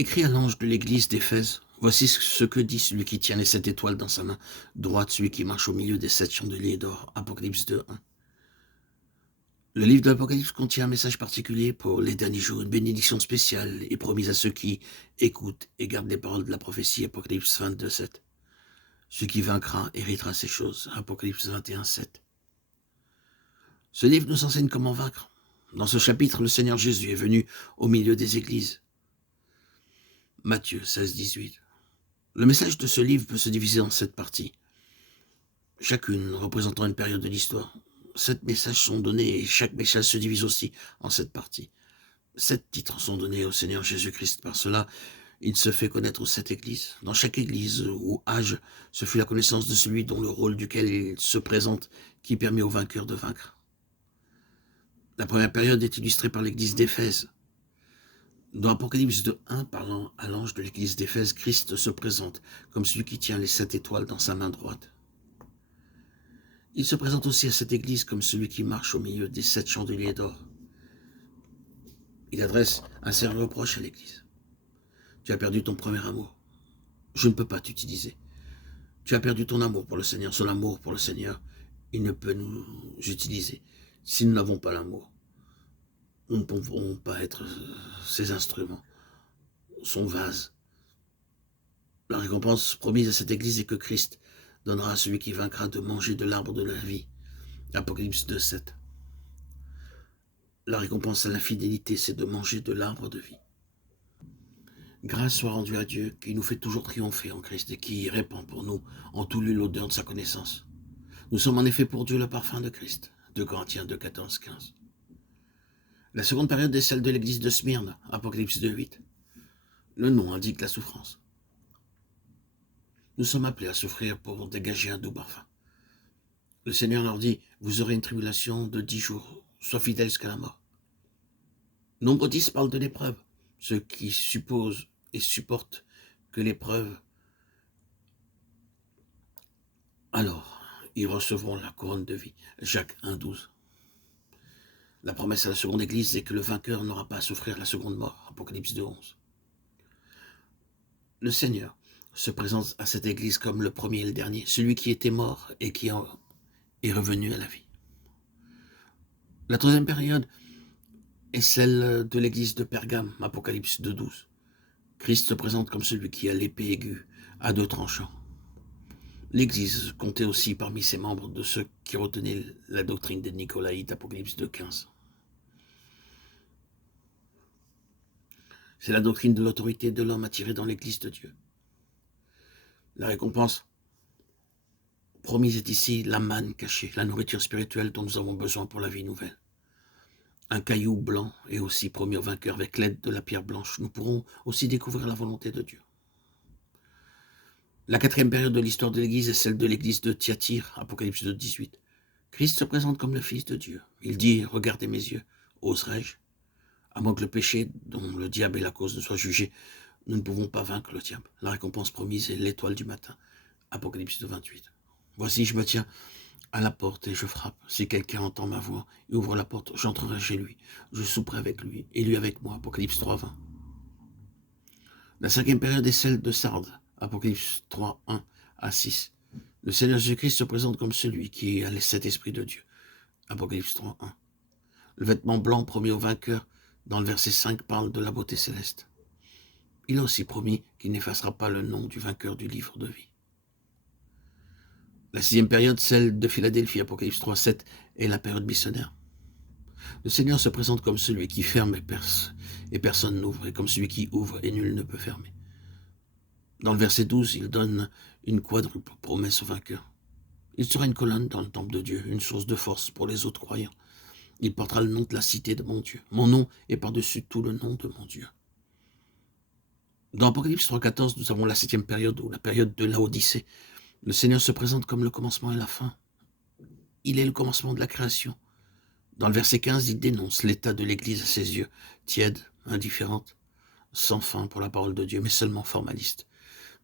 Écrit à l'ange de l'église d'Éphèse, voici ce que dit celui qui tient les 7 étoiles dans sa main droite, celui qui marche au milieu des 7 chandeliers d'or. Apocalypse 2:1. Le livre de l'Apocalypse contient un message particulier pour les derniers jours, une bénédiction spéciale est promise à ceux qui écoutent et gardent les paroles de la prophétie. Apocalypse 22:7. Celui qui vaincra héritera ces choses. Apocalypse 21:7. Ce livre nous enseigne comment vaincre. Dans ce chapitre, le Seigneur Jésus est venu au milieu des églises. Matthieu 16:18. Le message de ce livre peut se diviser en 7 parties, chacune représentant une période de l'histoire. 7 messages sont donnés et chaque message se divise aussi en 7 parties. 7 titres sont donnés au Seigneur Jésus-Christ. Par cela, il se fait connaître aux 7 églises. Dans chaque église ou âge, ce fut la connaissance de celui dont le rôle duquel il se présente qui permet aux vainqueurs de vaincre. La première période est illustrée par l'église d'Éphèse. Dans Apocalypse 2:1, parlant à l'ange de l'église d'Éphèse, Christ se présente comme celui qui tient les 7 étoiles dans sa main droite. Il se présente aussi à cette église comme celui qui marche au milieu des 7 chandeliers d'or. Il adresse un sérieux reproche à l'église. Tu as perdu ton premier amour. Je ne peux pas t'utiliser. Tu as perdu ton amour pour le Seigneur. Son amour pour le Seigneur, il ne peut nous utiliser. Si nous n'avons pas l'amour, nous ne pourrons pas être ses instruments, son vase. La récompense promise à cette église est que Christ donnera à celui qui vaincra de manger de l'arbre de la vie. Apocalypse 2:7. La récompense à la fidélité, c'est de manger de l'arbre de vie. Grâce soit rendue à Dieu qui nous fait toujours triompher en Christ et qui répand pour nous en tout lieu l'odeur de sa connaissance. Nous sommes en effet pour Dieu le parfum de Christ. 2 Corinthiens 2:14-15. La seconde période est celle de l'église de Smyrne. Apocalypse 2:8. Le nom indique la souffrance. Nous sommes appelés à souffrir pour dégager un doux parfum. Le Seigneur leur dit, vous aurez une tribulation de 10 jours, sois fidèles jusqu'à la mort. Nombre 10 parle de l'épreuve, ceux qui supposent et supportent que l'épreuve, alors, ils recevront la couronne de vie. Jacques 1:12. La promesse à la seconde église est que le vainqueur n'aura pas à souffrir la seconde mort. Apocalypse 2:11. Le Seigneur se présente à cette église comme le premier et le dernier, celui qui était mort et qui est revenu à la vie. La troisième période est celle de l'église de Pergame, Apocalypse 2:12. Christ se présente comme celui qui a l'épée aiguë à 2 tranchants. L'église comptait aussi parmi ses membres de ceux qui retenaient la doctrine des Nicolaïtes, Apocalypse 2:15. C'est la doctrine de l'autorité de l'homme attiré dans l'église de Dieu. La récompense promise est ici la manne cachée, la nourriture spirituelle dont nous avons besoin pour la vie nouvelle. Un caillou blanc est aussi promis au vainqueur avec l'aide de la pierre blanche. Nous pourrons aussi découvrir la volonté de Dieu. La quatrième période de l'histoire de l'Église est celle de l'Église de Thyatire, Apocalypse 2:18. Christ se présente comme le Fils de Dieu. Il dit, regardez mes yeux, oserais-je? À moins que le péché dont le diable est la cause ne soit jugé, nous ne pouvons pas vaincre le diable. La récompense promise est l'étoile du matin, Apocalypse 2:28. Voici, je me tiens à la porte et je frappe. Si quelqu'un entend ma voix et ouvre la porte, j'entrerai chez lui. Je souperai avec lui et lui avec moi. Apocalypse 3:20. La cinquième période est celle de Sardes. Apocalypse 3:1-6. Le Seigneur Jésus-Christ se présente comme celui qui a les 7 esprits de Dieu. Apocalypse 3:1. Le vêtement blanc promis au vainqueur dans le verset 5 parle de la beauté céleste. Il a aussi promis qu'il n'effacera pas le nom du vainqueur du livre de vie. La sixième période, celle de Philadelphie, Apocalypse 3:7, est la période missionnaire. Le Seigneur se présente comme celui qui ferme et personne n'ouvre, et comme celui qui ouvre et nul ne peut fermer. Dans le verset 12, il donne une quadruple promesse au vainqueur. Il sera une colonne dans le temple de Dieu, une source de force pour les autres croyants. Il portera le nom de la cité de mon Dieu. Mon nom est par-dessus tout le nom de mon Dieu. Dans Apocalypse 3:14, nous avons la 7e période, ou la période de Laodicée. Le Seigneur se présente comme le commencement et la fin. Il est le commencement de la création. Dans le verset 15, il dénonce l'état de l'Église à ses yeux, tiède, indifférente, sans fin pour la parole de Dieu, mais seulement formaliste,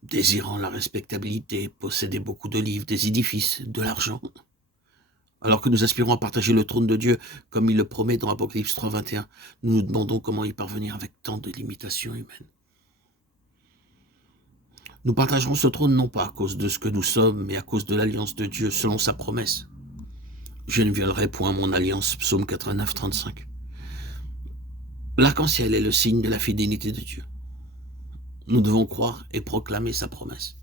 désirant la respectabilité, posséder beaucoup de livres, des édifices, de l'argent. Alors que nous aspirons à partager le trône de Dieu, comme il le promet dans Apocalypse 3:21, nous nous demandons comment y parvenir avec tant de limitations humaines. Nous partagerons ce trône non pas à cause de ce que nous sommes, mais à cause de l'alliance de Dieu selon sa promesse. Je ne violerai point mon alliance, psaume 89, 35. L'arc-en-ciel est le signe de la fidélité de Dieu. Nous devons croire et proclamer sa promesse.